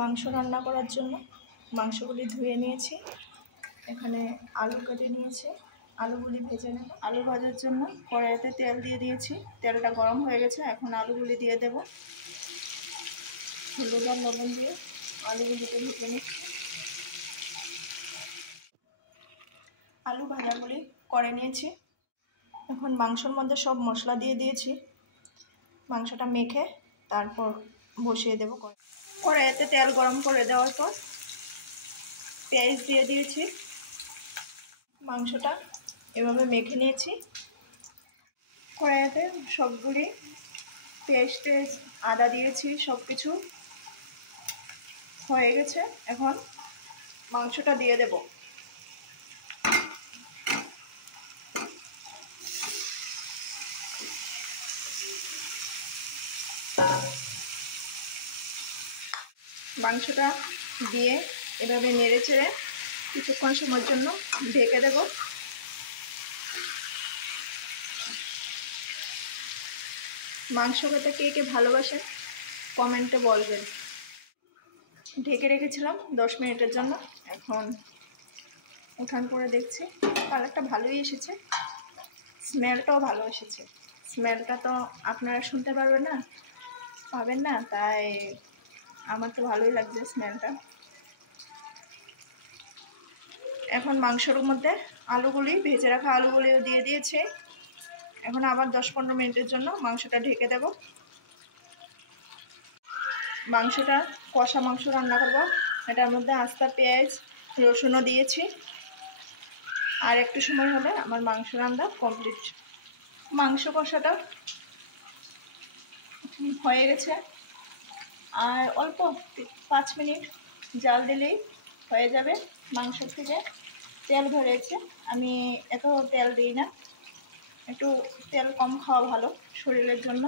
মাংস রান্না করার জন্য মাংসগুলি ধুয়ে নিয়েছি। এখানে আলু কেটে নিয়েছি, আলুগুলি ভেজে নেব। আলু ভাজার জন্য কড়াইতে তেল দিয়ে দিয়েছি, তেলটা গরম হয়ে গেছে। এখন আলুগুলি দিয়ে দেব, হলুদ আর লবণ দিয়ে আলুগুলিকে ভেজে নিচ্ছি। আলু ভাজাগুলি করে নিয়েছি। এখন মাংসর মধ্যে সব মশলা দিয়ে দিয়েছি। মাংসটা মেখে তারপর বসিয়ে দেব। কড়াইতে তেল গরম করে দেওয়ার পর পেঁয়াজ দিয়ে দিয়েছি। মাংসটা এভাবে মেখে নিয়েছি। কড়াইতে সবগুলি পেস্ট আদা দিয়েছি, সব কিছু হয়ে গেছে। এখন মাংসটা দিয়ে দেব। মাংসটা দিয়ে এভাবে নেড়ে চেড়ে কিছুক্ষণ সময়ের জন্য ঢেকে দেব। মাংস খেতে কে কে ভালোবাসেন কমেন্টে বলবেন। ঢেকে রেখেছিলাম 10 মিনিটের জন্য। এখন উঠান করে দেখছি, কালারটা ভালোই এসেছে, স্মেলটাও ভালো এসেছে। স্মেলটা তো আপনারা শুনতে পাবেন না, তাই আমার তো ভালোই লাগছে স্মেলটা। এখন মাংসের মধ্যে ভেজে রাখা আলুগুলিও দিয়ে দিয়েছে। এখন আবার 10-15 মিনিটের জন্য মাংসটা ঢেকে দেব। মাংসটা কষা মাংস রান্না করব। এটার মধ্যে আস্তা পেঁয়াজ রসুনও দিয়েছি। আর একটু সময় হলে আমার মাংস রান্না কমপ্লিট। মাংস কষাটা হয়ে গেছে, আর অল্প 5 মিনিট জাল দিলেই হয়ে যাবে। মাংস থেকে তেল ধরেছে, আমি এত তেল দিই না, একটু তেল কম খাওয়া ভালো শরীরের জন্য।